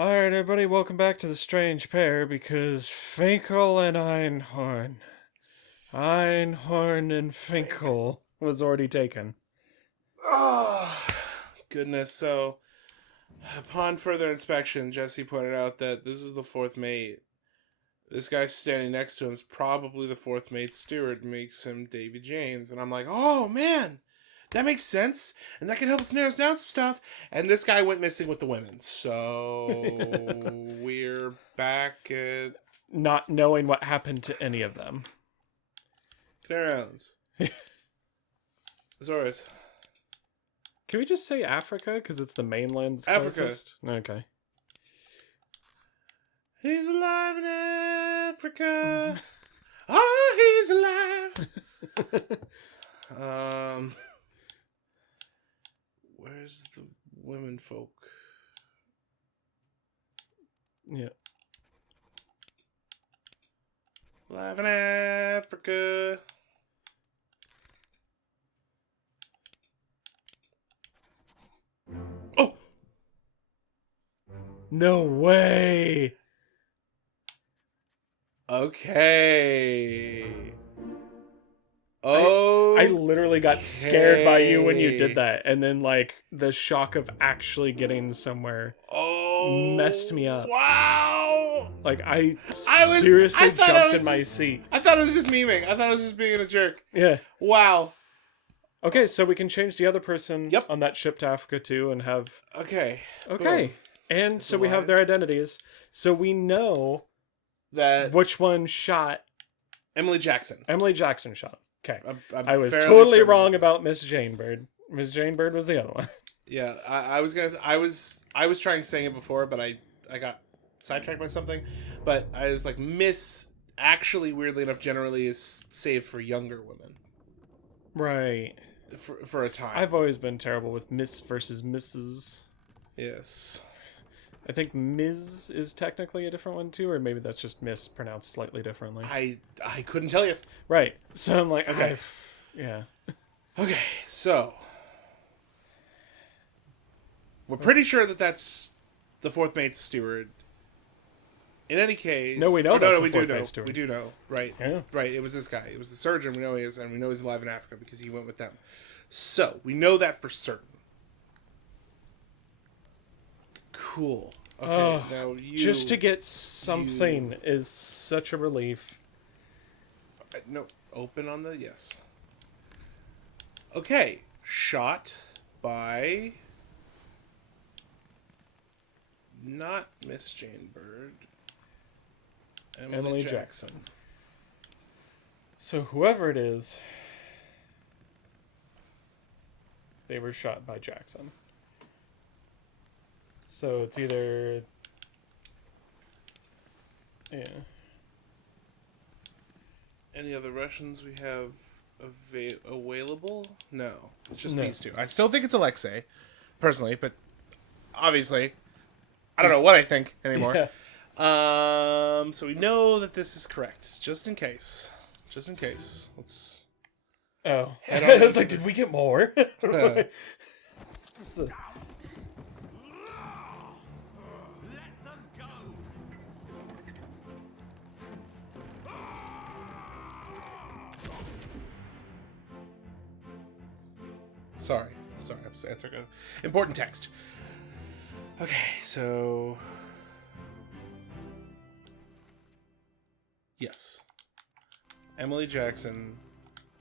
Alright, everybody, welcome back to the Strange Pair because Finkel and Einhorn and Finkel was already taken. Oh, goodness. So, upon further inspection, Jessee pointed out that this is the fourth mate. This guy standing next to him is probably the fourth mate steward, makes him Davy James. And I'm like, oh, man, that makes sense. And that can help us narrow down some stuff. And this guy went missing with the women. So, we're back at Not knowing what happened to any of them. Canary Islands. Azores. Can we just say Africa because it's the mainland? Africa. Closest? Okay. He's alive in Africa. Oh, he's alive. Where's the women folk? Yeah. Alive in Africa. Oh! No way! Okay. Oh, I literally got scared by you when you did that, and then the shock of actually getting somewhere messed me up. Wow! I seriously jumped in my seat. I thought it was just memeing. I thought I was just being a jerk. Yeah. Wow. Okay, so we can change the other person Yep. on that ship to Africa too and have... Okay. Okay. Boom. And It's so we have alive. their identities. So we know That which one shot... Emily Jackson. Emily Jackson shot him. Okay. I'm I was fairly totally certain wrong of about Miss Jane Bird. Miss Jane Bird was the other one. Yeah, I was trying saying it before, but I got sidetracked by something. But I was like, Miss actually, weirdly enough, generally is saved for younger women Right. for a time. I've always been terrible with Miss versus Mrs. Yes. I think Ms. is technically a different one too, or maybe that's just Miss pronounced slightly differently. I couldn't tell you. Right. So I'm like, Okay. Yeah. Okay, so we're pretty sure that that's the fourth mate steward. In any case, No, we know that's the we fourth do mate know. steward. We do know, right? Yeah. Right. It was this guy. It was the surgeon. We know he is, and we know he's alive in Africa because he went with them. So we know that for certain. Cool. Okay. Now you Just to get something is such a relief. no open on the yes. Okay, shot by not Miss Jane Bird. Emily Jackson. So whoever it is, they were shot by Jackson. So it's either... Yeah. Any other Russians we have available? No, it's just No. these two. I still think it's Alexei, personally, but obviously, I don't know what I think anymore. Yeah. So we know that this is correct, just in case. Just in case. Let's. Oh. Head I on was into like, did we get more? So- Sorry, I'm just answering an important text. Okay, so yes, Emily Jackson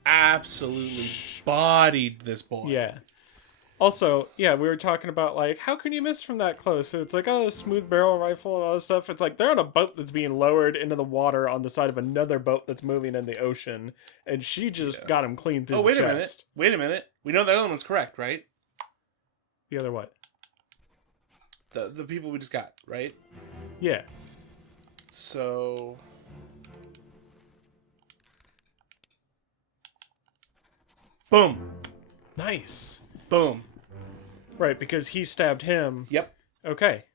absolutely bodied this boy. Yeah. Also, yeah, we were talking about, how can you miss from that close? So it's like, oh, smooth barrel rifle and all this stuff. It's like they're on a boat that's being lowered into the water on the side of another boat that's moving in the ocean, and she just got him clean through Oh, the chest. wait a minute. We know that other one's correct, right? The other what? The people we just got, right? Yeah. So boom. Nice. Boom. Right, because he stabbed him. Yep. Okay.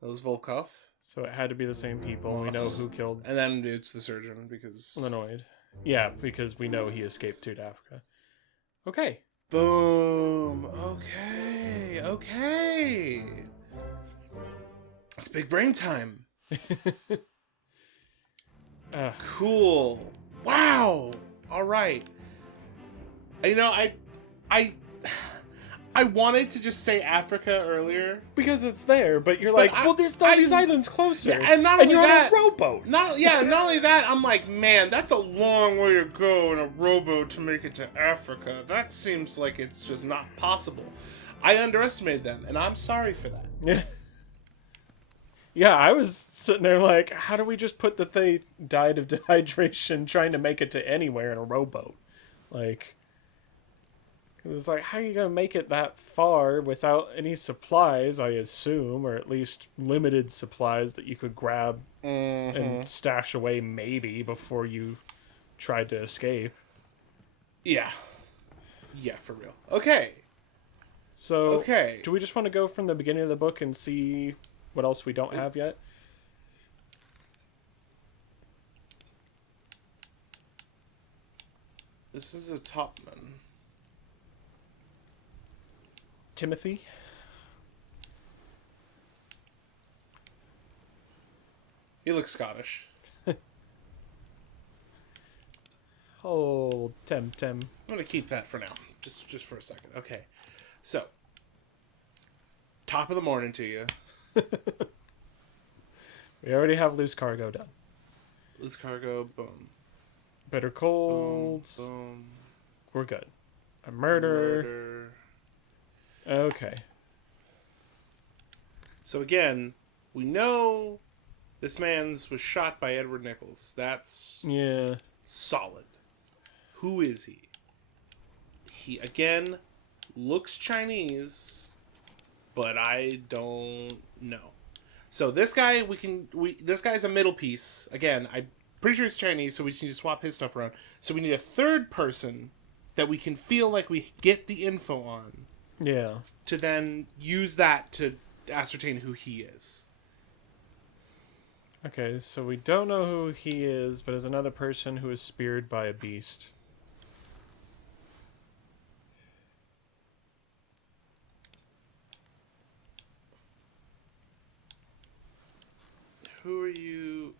That was Volkov. So it had to be the same people, and we know who killed And then it's the surgeon because Lenoid. Yeah, because we know he escaped to Africa. Okay. boom. Okay. It's big brain time. uh, Cool. Wow. All right. You know, I I wanted to just say Africa earlier because it's there, but you're But like, well, there's all these islands closer. Yeah, and not only you're that, on a rowboat. Not only that, I'm like, man, that's a long way to go in a rowboat to make it to Africa. That seems like it's just not possible. I underestimated them, and I'm sorry for that. Yeah. Yeah, I was sitting there like, how do we just put that they died of dehydration trying to make it to anywhere in a rowboat? Like, it's like, how are you going to make it that far without any supplies, I assume, or at least limited supplies that you could grab and stash away maybe before you tried to escape? Yeah. Yeah, for real. Okay. So, do we just want to go from the beginning of the book and see what else we don't have yet? This is a topman. Timothy? He looks Scottish. Oh, Tem. I'm going to keep that for now. Just for a second. Okay. So, top of the morning to you. We already have loose cargo done. Loose cargo, boom. Bitter cold. Boom. We're good. A murder. Okay. So again, we know this man's was shot by Edward Nichols. That's solid. Who is he? He again looks Chinese, but I don't know. So this guy this guy's a middle piece. Again, I'm pretty sure he's Chinese, so we just need to swap his stuff around. So we need a third person that we can feel like we get the info on. Yeah. To then use that to ascertain who he is. Okay, so we don't know who he is, but is another person who is speared by a beast. Who are you?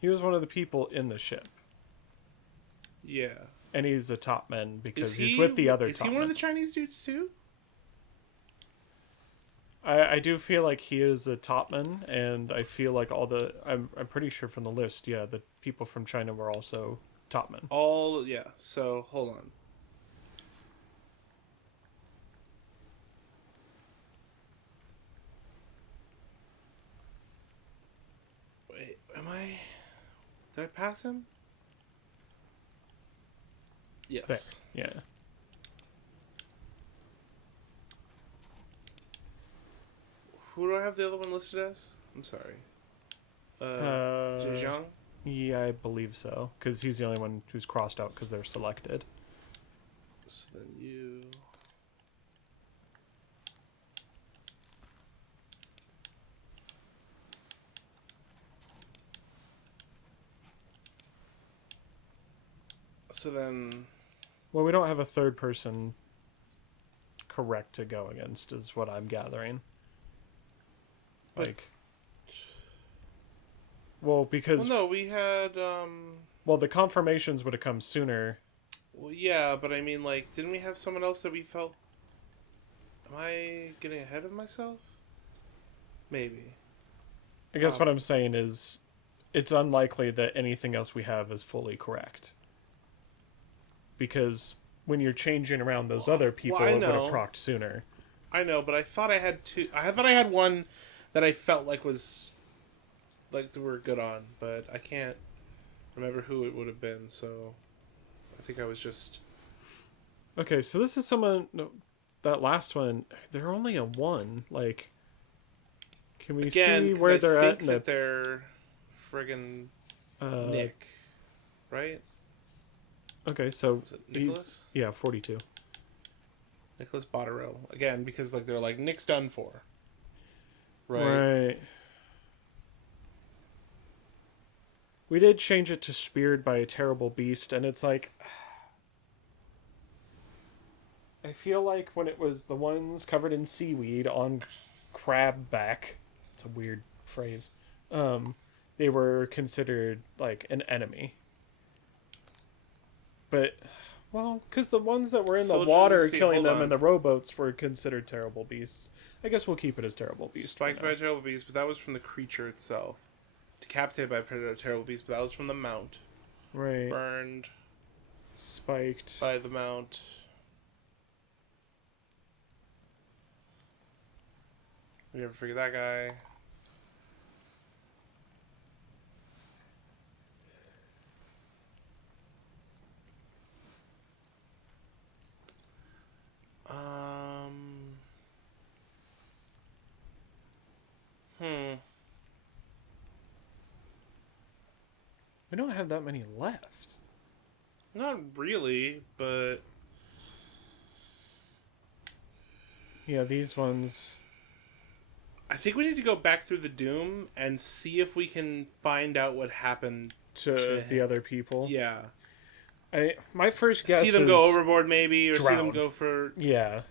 He was one of the people in the ship. Yeah. And he's a topman because he's with the other topmen. Is he one of the Chinese dudes too? I do feel like he is a topman, and I feel like I'm pretty sure from the list, yeah, the people from China were also topmen. Yeah. So hold on. Wait, did I pass him? Yes. There. Yeah. Who do I have the other one listed as? I'm sorry. Zhejiang? Yeah, I believe so. Because he's the only one who's crossed out because they're selected. So then you... So then... Well, we don't have a third person correct to go against, is what I'm gathering. Like... Well, because... Well, no, we had... Well, the confirmations would have come sooner. Well, yeah, but I mean, like, didn't we have someone else that we felt... Am I getting ahead of myself? Maybe. I guess what I'm saying is, it's unlikely that anything else we have is fully correct. Because when you're changing around those other people, it would have procced sooner. I know, but I thought I had two... I thought I had one that I felt like was... Like, we were good on, but I can't remember who it would have been, so... I think I was just... Okay, so this is someone... No, that last one, they're only a 1. Like, can we see where they're at? I think that they're friggin' Nick, right? Okay, so Was it Nicholas? Yeah, 42. Nicholas Botterill. Again, because like they're like, Nick's done for. Right. We did change it to speared by a terrible beast, and it's like... I feel like when it was the ones covered in seaweed on crab back, it's a weird phrase. They were considered like an enemy. But, well, because the ones that were in the Soldiers water of the sea, killing hold them on. in the rowboats were considered terrible beasts. I guess we'll keep it as terrible beasts. Spiked by a terrible beast, but that was from the creature itself. Decapitated by a terrible beast, but that was from the mount. Right. Burned Spiked. by the mount. We never figured that guy. We don't have that many left. Not really, but Yeah, these ones. I think we need to go back through the Doom and see if we can find out what happened To the other people. Yeah. My first guess See them is go overboard maybe, or see them drowned. go for... Yeah.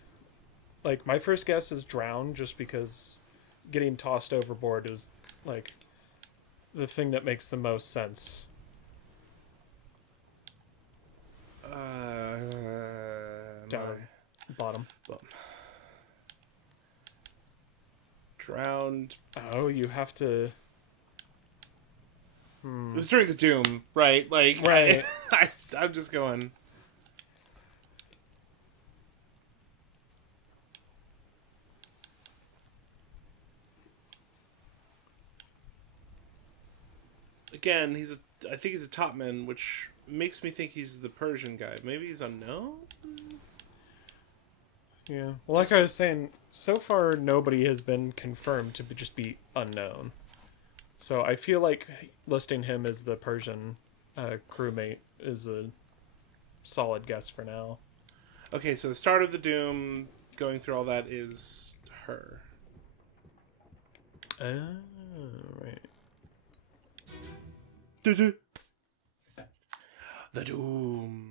Like, my first guess is drown, just because getting tossed overboard is, like, the thing that makes the most sense. Down. Bottom. Well, drowned. Oh, you have to... It was during the Doom, right? Like, Right. I'm just going... Again, I think he's a topman, which makes me think he's the Persian guy. Maybe he's unknown? Yeah. Well, like I was saying, so far nobody has been confirmed to just be unknown. So I feel like listing him as the Persian crewmate is a solid guess for now. Okay, so the start of the Doom, going through all that, is her. Oh, right. The Doom.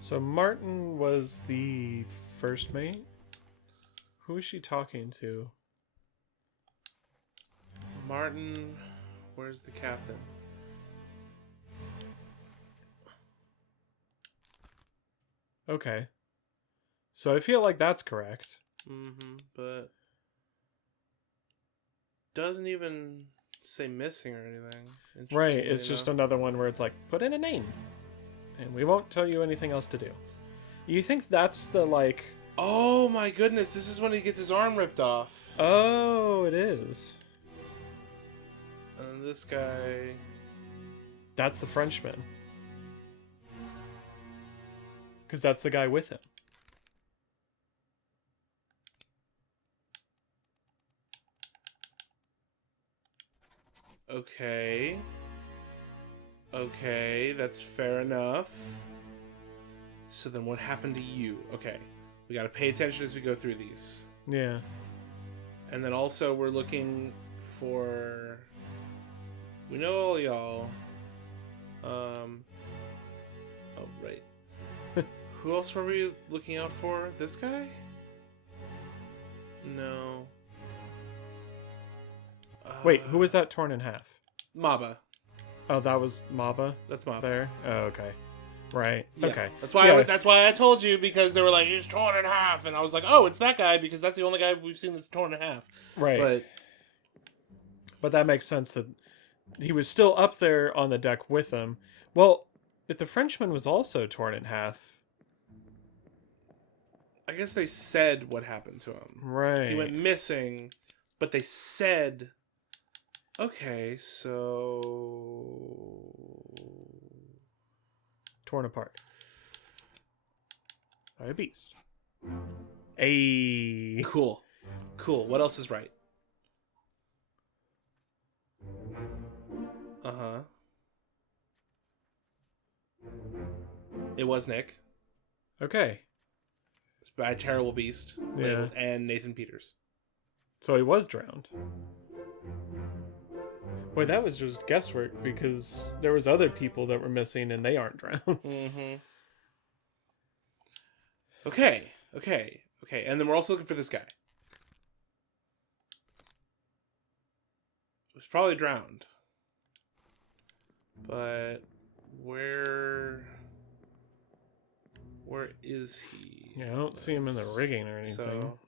So Martin was the first mate? Who is she talking to? Martin, where's the captain? Okay. So I feel like that's correct. But doesn't even say missing or anything. Right, it's just another one where it's like, put in a name. And we won't tell you anything else to do. You think that's the, like... Oh my goodness, this is when he gets his arm ripped off. Oh, it is. And this guy... That's the Frenchman. Because that's the guy with him. Okay. Okay, that's fair enough. So then what happened to you? Okay. We gotta pay attention as we go through these. Yeah. And then also we're looking for... We know all y'all. Oh, right. Who else were we looking out for? This guy? No. Wait, who was that torn in half? Maba. Oh, that was Maba That's Maba. there? Oh, okay. Right. Yeah. Okay. That's why that's why I told you, because they were like, he's torn in half, and I was like, oh, it's that guy, because that's the only guy we've seen that's torn in half. Right. But that makes sense that he was still up there on the deck with them. Well, if the Frenchman was also torn in half... I guess they said what happened to him. Right. He went missing, but they said... Okay, so... Torn apart by a beast. Ayy. Cool. Cool. What else is right? Uh-huh. It was Nick. Okay. It's by Terrible Beast. Yeah. Labeled, and Nathan Peters. So he was drowned. Wait, that was just guesswork because there was other people that were missing and they aren't drowned. Mm-hmm. Okay. And then we're also looking for this guy. He was probably drowned. But where is he? Yeah, I don't see him in the rigging or anything. So,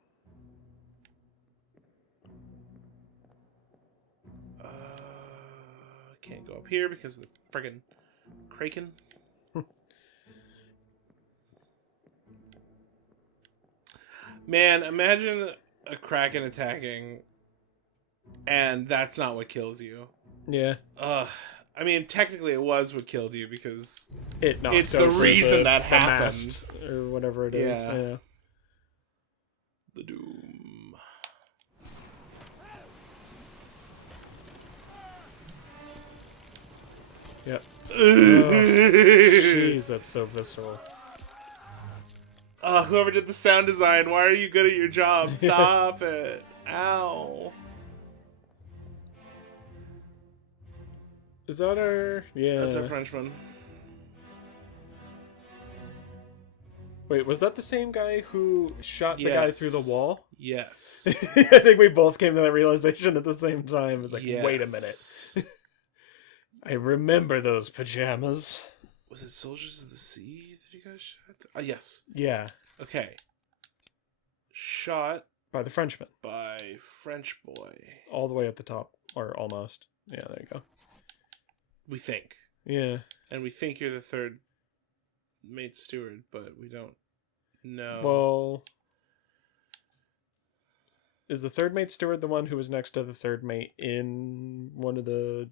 can't go up here because of the friggin' Kraken. Man, imagine a Kraken attacking, and that's not what kills you. Yeah. I mean, technically it was what killed you because It's the reason that happened. mast or whatever it is. Yeah. The doom. Yep. Jeez, that's so visceral. Whoever did the sound design, why are you good at your job? Stop it. Ow. Is that our... Yeah. That's our Frenchman. Wait, was that the same guy who shot the guy through the wall? Yes. I think we both came to that realization at the same time. It's like, wait a minute. I remember those pajamas. Was it Soldiers of the Sea that you guys shot? Yes. Yeah. Okay. Shot by the Frenchman. By French boy. All the way at the top. Or almost. Yeah, there you go. We think. Yeah. And we think you're the third mate steward, but we don't know. Well... Is the third mate steward the one who was next to the third mate in one of the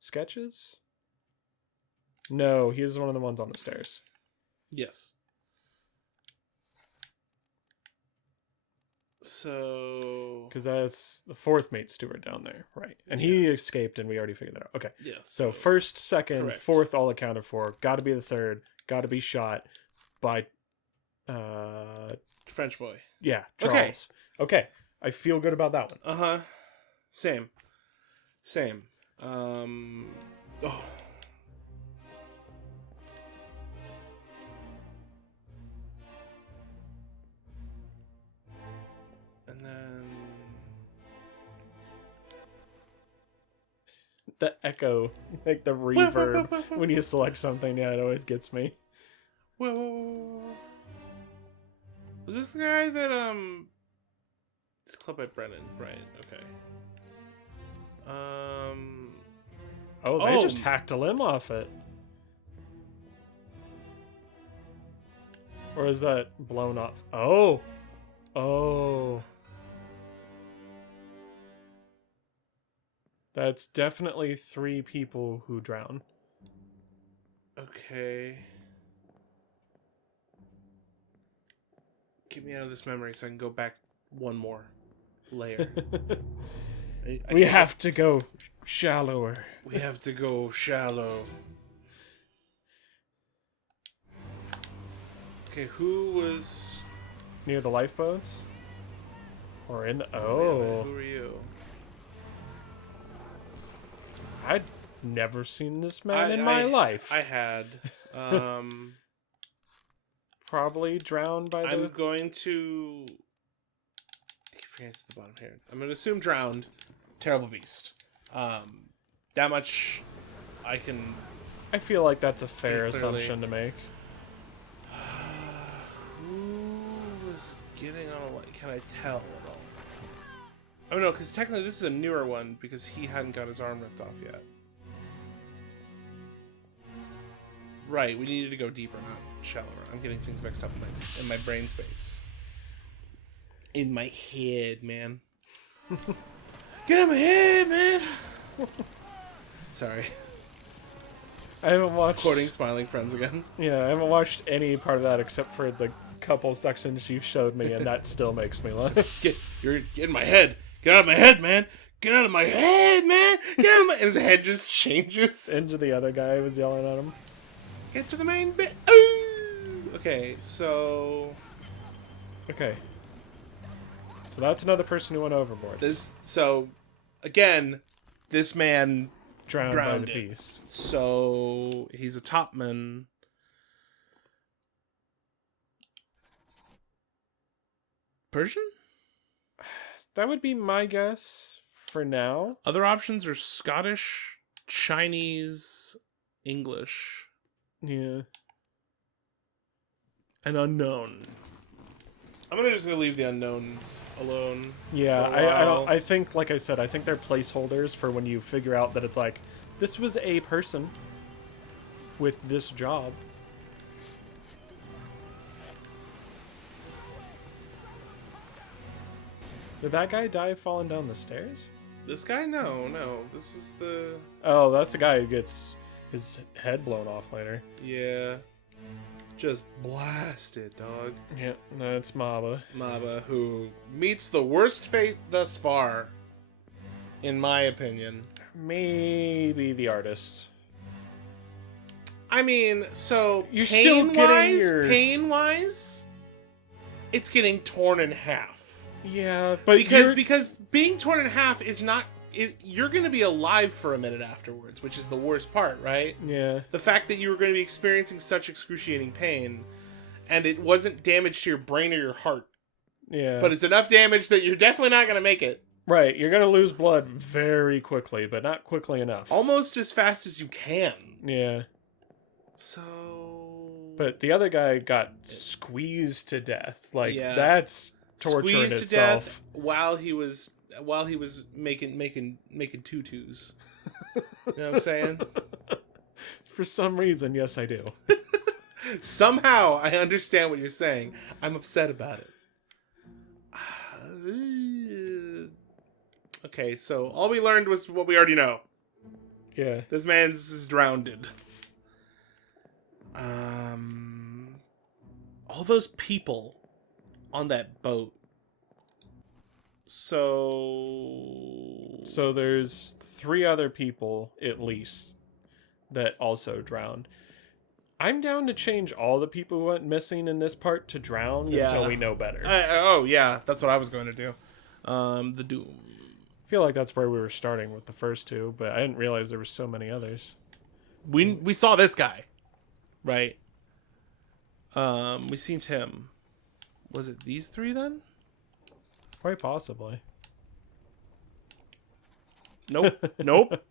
sketches? No, he is one of the ones on the stairs. Yes. So... Because that's the fourth mate steward down there, right? And he escaped, and we already figured that out. Okay. Yes. So first, second, correct. Fourth, all accounted for. Got to be the third. Got to be shot by... French boy. Yeah, Charles. Okay. I feel good about that one. Uh-huh. Same. Oh. And then... The echo, like the reverb, when you select something, yeah, it always gets me. Whoa. Was this the guy that, It's Club by Brennan, right? Okay. Oh, they just hacked a limb off it. Or is that blown off? Oh. That's definitely 3 people who drown. Okay. Get me out of this memory so I can go back one more layer. We have to go shallower. We have to go shallow. Okay, who was near the lifeboats? Or in the... Who are you? I'd never seen this man in my life. I had. Probably drowned by the... I'm going to... I keep forgetting it's the bottom here. I'm going to assume drowned. Terrible Beast. That much I can... I feel like that's a fair assumption to make. Who was getting on a light? Can I tell at all? Oh no, because technically this is a newer one because he hadn't got his arm ripped off yet. Right, we needed to go deeper, not shallower. I'm getting things mixed up in my brain space. In my head, man. Get out of my head, man! Sorry. I haven't watched... Quoting Smiling Friends again. Yeah, I haven't watched any part of that except for the couple sections you showed me, and that still makes me laugh. You're in my head. Get out of my head, man! Get out of my head, man! Get out of my... And his head just changes. Into the other guy was yelling at him. Get to the main bit. Ooh! Okay, so Okay. So that's another person who went overboard. again, this man Drowned by the drowned. beast. So he's a topman. Persian? That would be my guess for now. Other options are Scottish, Chinese, English, Yeah. and unknown. I'm just gonna leave the unknowns alone. Yeah, for a while. I think, like I said, I think they're placeholders for when you figure out that it's like, this was a person with this job. Did that guy die falling down the stairs? This guy? No. This is the... Oh, that's the guy who gets his head blown off later. Yeah. Just blasted, dog. Yeah, that's Maba. Maba, who meets the worst fate thus far, in my opinion. Maybe the artist. I mean, so You're still getting your... pain-wise, it's getting torn in half. Yeah, but Because being torn in half is not... you're going to be alive for a minute afterwards, which is the worst part, right? Yeah. The fact that you were going to be experiencing such excruciating pain, and it wasn't damage to your brain or your heart. Yeah. But it's enough damage that you're definitely not going to make it. Right, you're gonna lose blood very quickly, but not quickly enough. Almost as fast as you can. Yeah. So... But the other guy got squeezed to death. Like, Yeah. that's torture in squeezed to itself. death while he was making tutus. You know what I'm saying? For some reason, yes, I do. Somehow I understand what you're saying. I'm upset about it. Okay, so all we learned was what we already know. Yeah. This man's is drowned. All those people on that boat. So there's 3 other people, at least, that also drowned. I'm down to change all the people who went missing in this part to drown until we know better. Yeah, that's what I was going to do. The Doom. I feel like that's where we were starting with the first 2, but I didn't realize there were so many others. We saw this guy, right? We seen him. Was it these 3 then? Quite possibly. Nope. Nope.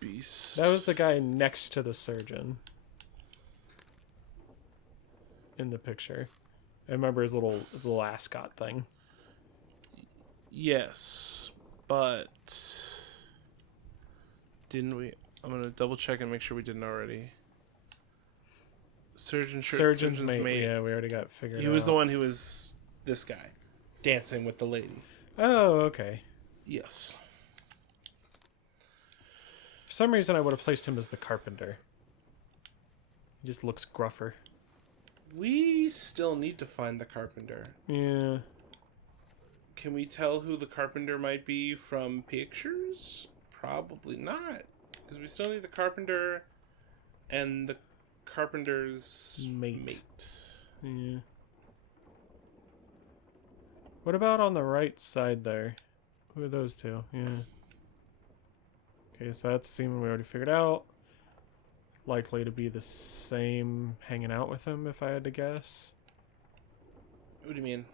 Beast. That was the guy next to the surgeon. In the picture. I remember his little ascot thing. Yes, but didn't we? I'm gonna double check and make sure we didn't already. Surgeon's mate. Yeah, we already got figured out. He was the one who was this guy, dancing with the lady. Oh, okay. Yes. For some reason, I would have placed him as the carpenter. He just looks gruffer. We still need to find the carpenter. Yeah. Can we tell who the carpenter might be from pictures? Probably not. Because we still need the carpenter and the carpenter's mate. Yeah. What about on the right side there? Who are those 2? Yeah. Okay, so that's seeming we already figured out. Likely to be the same hanging out with him, if I had to guess. What do you mean?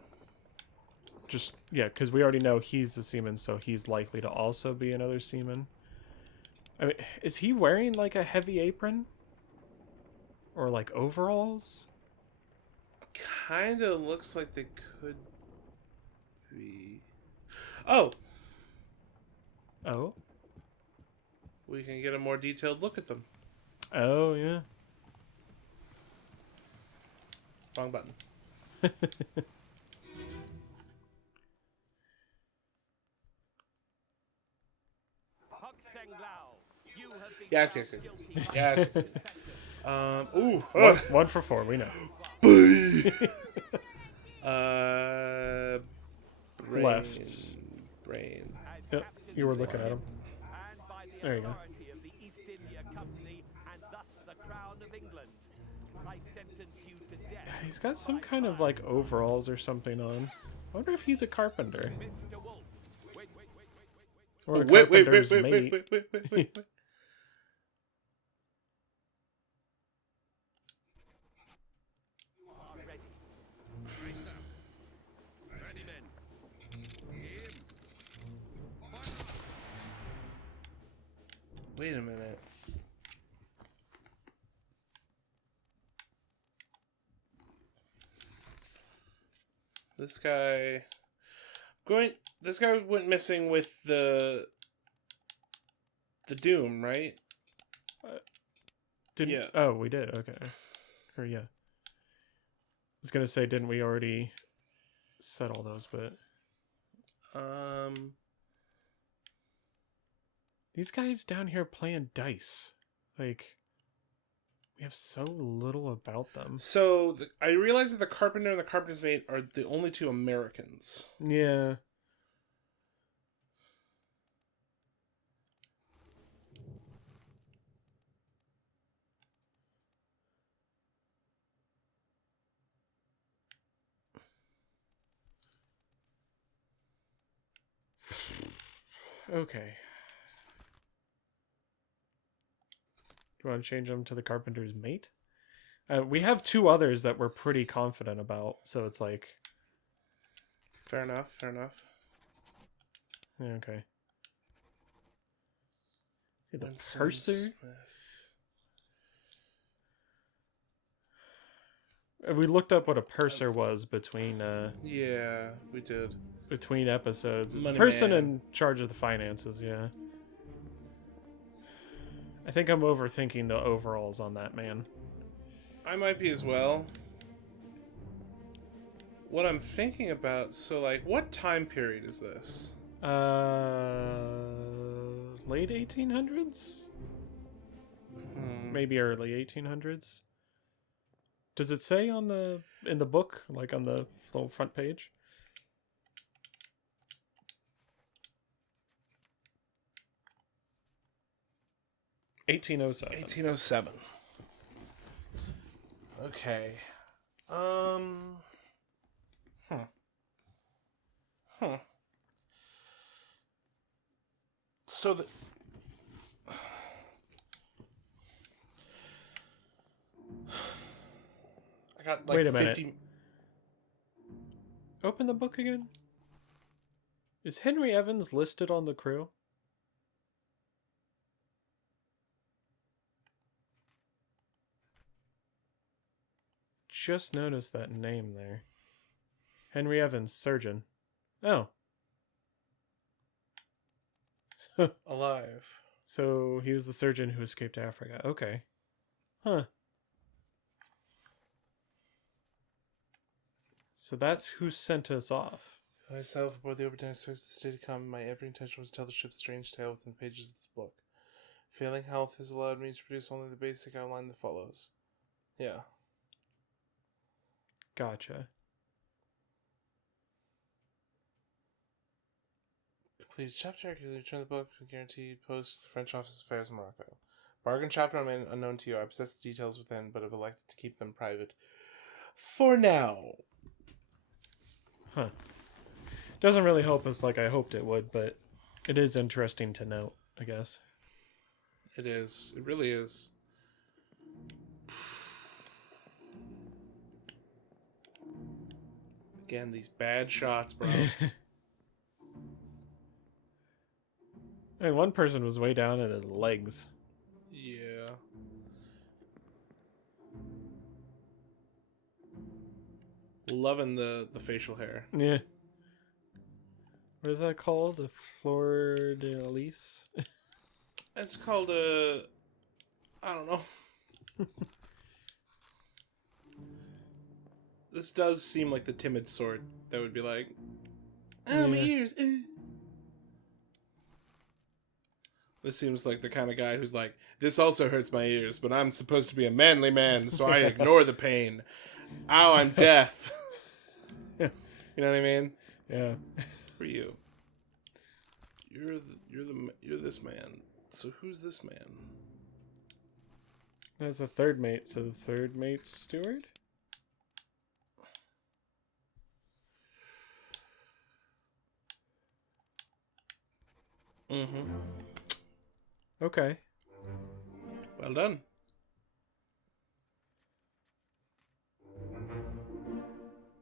Just, yeah, because we already know he's a seaman, so he's likely to also be another seaman. I mean, is he wearing, like, a heavy apron? Or, like, overalls? Kinda looks like they could be. Oh! Oh? We can get a more detailed look at them. Oh, yeah. Wrong button. Yes. Ooh. One for 4, we know. Brain, Left. Brain. Yep, you were looking at him. There you go. authority of the East India Company and thus the Crown of England, I sentence you to death. He's got some kind of like overalls or something on. I wonder if he's a carpenter Mr. Wolf. Wait. or a carpenter's mate. wait. You are ready. Right, sir. Ready, men. Aim. Fire. Wait a minute. This guy went missing with the Doom, right? Didn't? Yeah. Oh, we did. Okay. Or yeah. I was gonna say, didn't we already set all those? But these guys down here playing dice, like, we have so little about them. So I realize that the Carpenter and the Carpenter's Mate are the only two Americans. Yeah. Okay. Do you want to change them to the Carpenter's Mate? We have two others that we're pretty confident about, so it's like... Fair enough. Yeah, okay. See, the Winston purser? Smith. We looked up what a purser was between Yeah, we did. between episodes. It's the Money person man. in charge of the finances, yeah. I think I'm overthinking the overalls on that man. I might be as well. What I'm thinking about, so like, what time period is this? Late 1800s? Maybe early 1800s? Does it say on in the book, like on the little front page? $1807. Okay. So I got like Wait a minute. 50. Open the book again. Is Henry Evans listed on the crew? Just noticed that name there. Henry Evans, surgeon. Oh. Alive. So he was the surgeon who escaped Africa. Okay. Huh. So that's who sent us off. Myself aboard the Obra Dinn expects the state to come. My every intention was to tell the ship's strange tale within the pages of this book. Failing health has allowed me to produce only the basic outline that follows. Yeah. Gotcha. Completed chapter. Can you return the book? Guaranteed post French Office of Affairs in Morocco. Bargain chapter unknown to you. I possess the details within, but have elected to keep them private. For now. Huh. Doesn't really help us like I hoped it would, but it is interesting to note, I guess. It is. It really is. Again, these bad shots, bro. And one person was way down at his legs. Yeah. Loving the facial hair. Yeah. What is that called? A fleur de lis? It's called a... I don't know. This does seem like the timid sort that would be like, oh, my Yeah. ears. This seems like the kind of guy who's like, this also hurts my ears, but I'm supposed to be a manly man, so I ignore the pain. Ow, I'm deaf. You know what I mean? Yeah. For you. You're this man. So who's this man? That's the third mate, so the third mate's steward? Mm-hmm. Okay. Well done.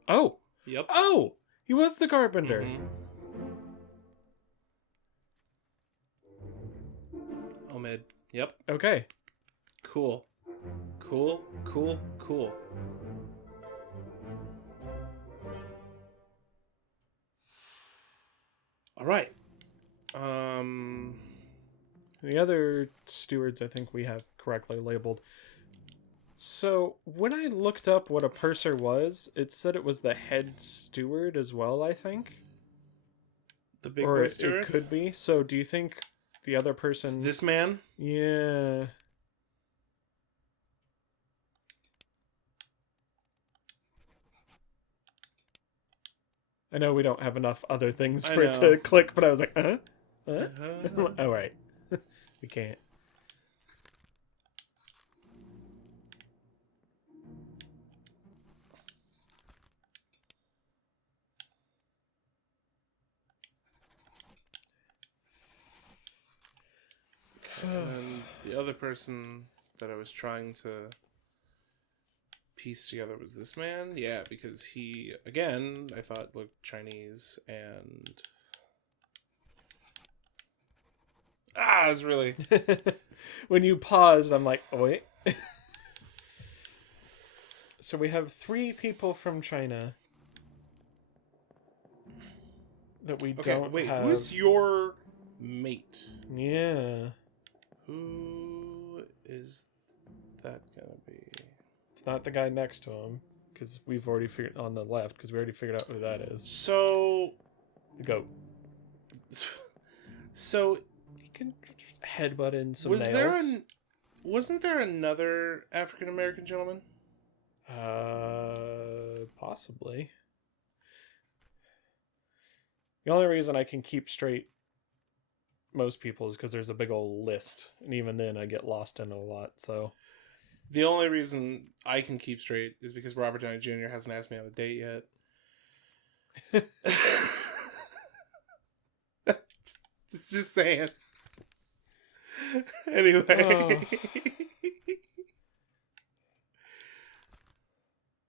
Oh! Yep. Oh! He was the carpenter! Mhm. Omid. Yep. Okay. Cool. Cool. Cool. Cool. All right. The other stewards, I think we have correctly labeled. So, when I looked up what a purser was, it said it was the head steward as well, I think. The big Or boy it steward. could be. So, do you think the other person... This man. Yeah. I know we don't have enough other things I for it know. to click, but I was like, huh? Huh? Uh-huh. Oh, right. We can't. And the other person that I was trying to piece together was this man. Yeah, because he, again, I thought looked Chinese and... I was really... When you paused, I'm like, oh, wait. So we have 3 people from China that we Okay, don't wait, have. who's your mate? Yeah. Who is that gonna be? It's not the guy next to him, because we've already figured on the left, because we already figured out who that is. So... The goat. So... He can headbutt in some Was nails. there wasn't there another African American gentleman? Possibly. The only reason I can keep straight most people is because there's a big old list, and even then I get lost in a lot, so... The only reason I can keep straight is because Robert Downey Jr. hasn't asked me on a date yet. just saying. Anyway. Oh.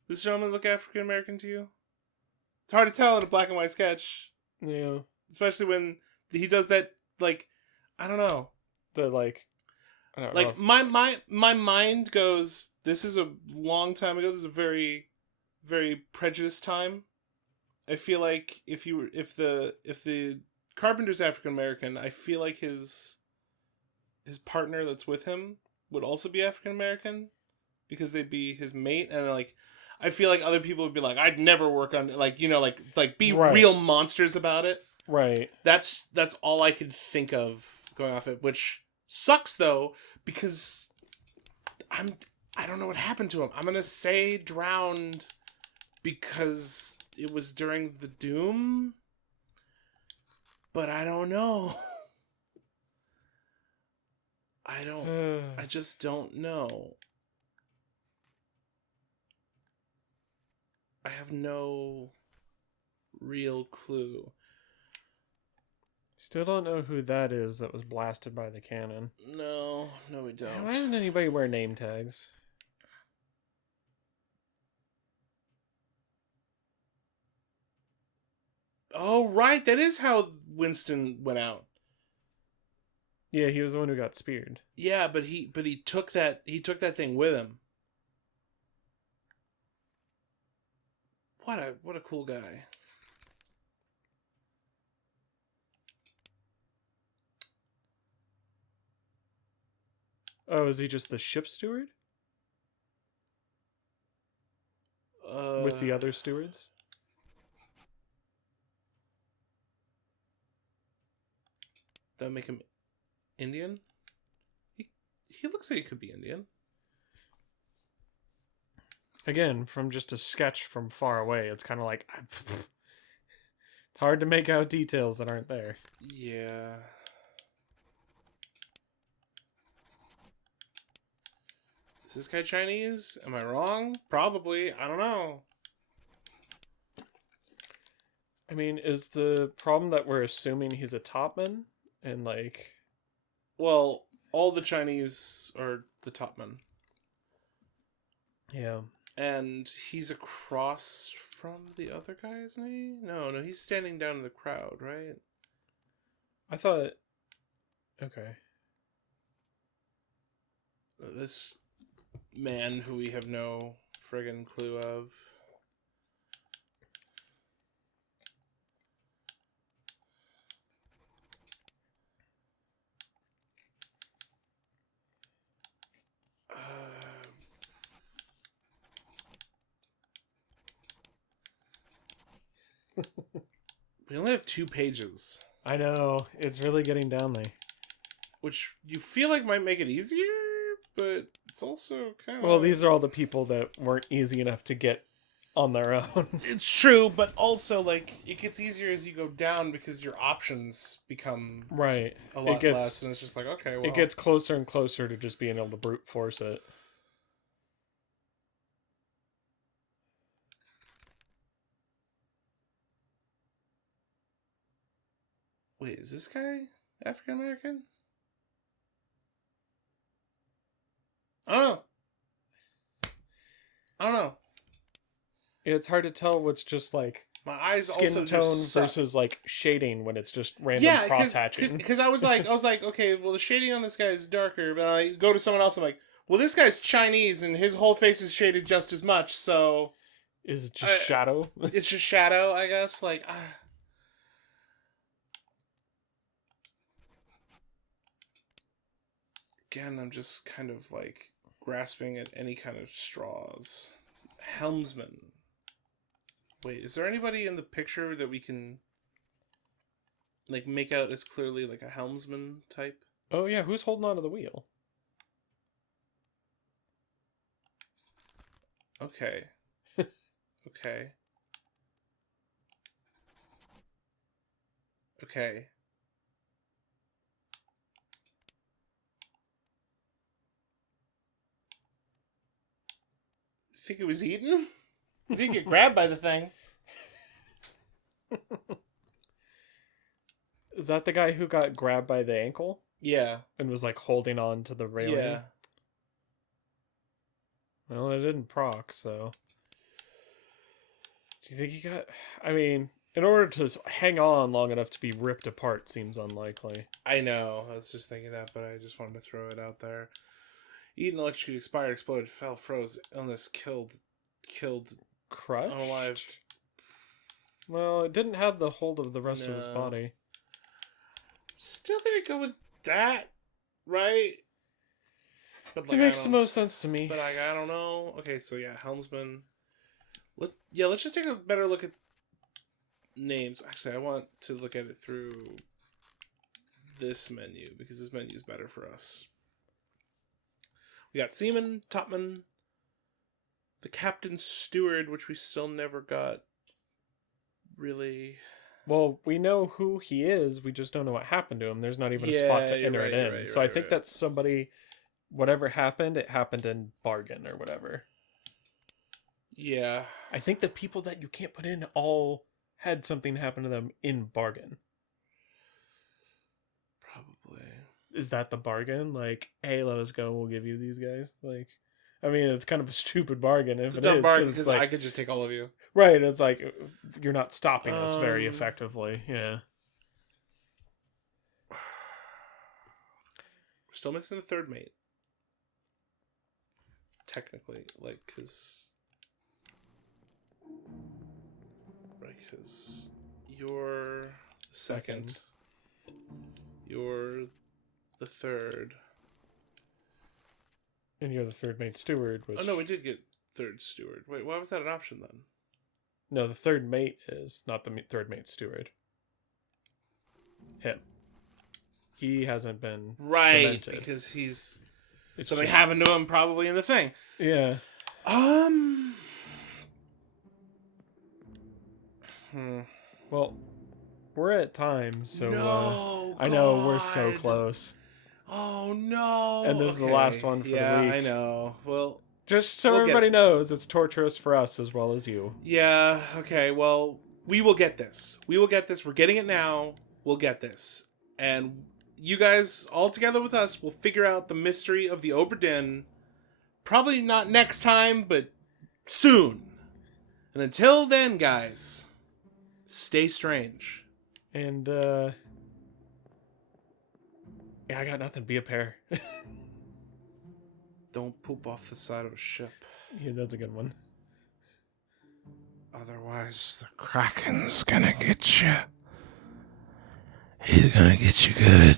Does this gentleman look African American to you? It's hard to tell in a black and white sketch. Yeah. Especially when he does that, like, I don't know. The, like... I don't know. Like, my mind goes, this is a long time ago. This is a very, very prejudiced time. I feel like if the carpenter's African American, I feel like his partner that's with him would also be African American because they'd be his mate, and like I feel like other people would be like, I'd never work on, like, you know, like be Right. real monsters about it. Right. That's all I could think of going off it, which sucks though because I don't know what happened to him. I'm gonna say drowned because it was during the Doom, but I don't know. I just don't know. I have no real clue. Still don't know who that is that was blasted by the cannon. No, we don't. Why doesn't anybody wear name tags? Oh, right. That is how Winston went out. Yeah, he was the one who got speared. Yeah, but he took that thing with him. What a cool guy. Oh, is he just the ship steward? With the other stewards? That make him Indian? He looks like he could be Indian. Again, from just a sketch from far away, it's kind of like... It's hard to make out details that aren't there. Yeah. Is this guy Chinese? Am I wrong? Probably. I don't know. I mean, is the problem that we're assuming he's a topman? And, like... Well, all the Chinese are the topmen. Yeah. And he's across from the other guy, isn't he? No, he's standing down in the crowd, right? I thought... Okay. This man who we have no friggin' clue of. We only have 2 pages. I know. It's really getting down there. Which you feel like might make it easier, but it's also kind of... Well, these are all the people that weren't easy enough to get on their own. It's true, but also, like, it gets easier as you go down because your options become Right. a lot less, and it's just like, okay, well... It gets closer and closer to just being able to brute force it. Wait, is this guy African-American? I don't know. It's hard to tell what's just like My eyes skin also tone just suck. versus like shading when it's just random cross hatching. Because I was like, okay, well the shading on this guy is darker, but I go to someone else, I'm like, well this guy's Chinese and his whole face is shaded just as much, so Is it just shadow? it's just shadow, I guess. Like, again, I'm just kind of like grasping at any kind of straws. Helmsman. Wait, is there anybody in the picture that we can like make out as clearly like a helmsman type? Oh yeah, who's holding onto the wheel? Okay. Okay. Okay. Think it was eaten? He didn't get grabbed by the thing. Is that the guy who got grabbed by the ankle Yeah. and was like holding on to the railing? Yeah. Well, it didn't proc, so. Do you think he got... I mean, in order to hang on long enough to be ripped apart seems unlikely. I know. I was just thinking that, but I just wanted to throw it out there. Eaten, electrocuted, expired, exploded, fell, froze, illness, killed, Crushed? unalive. Well, it didn't have the hold of the rest of his No. body. Still gonna go with that, right? But It makes the most sense to me. But I don't know. Okay, so yeah, helmsman. Let's just take a better look at names. Actually, I want to look at it through this menu because this menu is better for us. We got seaman, topman, the captain's steward, which we still never got really. Well, we know who he is, we just don't know what happened to him. There's not even a spot to enter it in. So I think that's somebody, whatever happened, it happened in bargain or whatever. Yeah. I think the people that you can't put in all had something happen to them in bargain. Probably. Is that the bargain? Like, hey, let us go, we'll give you these guys? Like, I mean, it's kind of a stupid bargain if It's a it dumb is. bargain Because because like, I could just take all of you. right, it's like, you're not stopping us very Um, effectively. Yeah. We're still missing the third mate. Technically, like, because you're the second. You're the third. And you're the third mate steward, which... Oh, no, we did get third steward. Wait, why was that an option then? No, the third mate is not the third mate steward. Him. He hasn't been cemented. Because he's... It's Something just- happened to him probably in the thing. Yeah. Well, we're at time, so No, I know we're so God. close. Oh no! And this is the last one for the week. I know. Well, Just so we'll get everybody it. knows, it's torturous for us as well as you. yeah. Okay. Well, we will get this. We will get this. We're getting it now. We'll get this. And you guys, all together with us, will figure out the mystery of the Obra Dinn. Probably not next time, but soon. And until then, guys, stay strange. And, yeah, I got nothing. Be a pair. Don't poop off the side of a ship. Yeah, that's a good one. Otherwise, the Kraken's gonna get you. He's gonna get you good.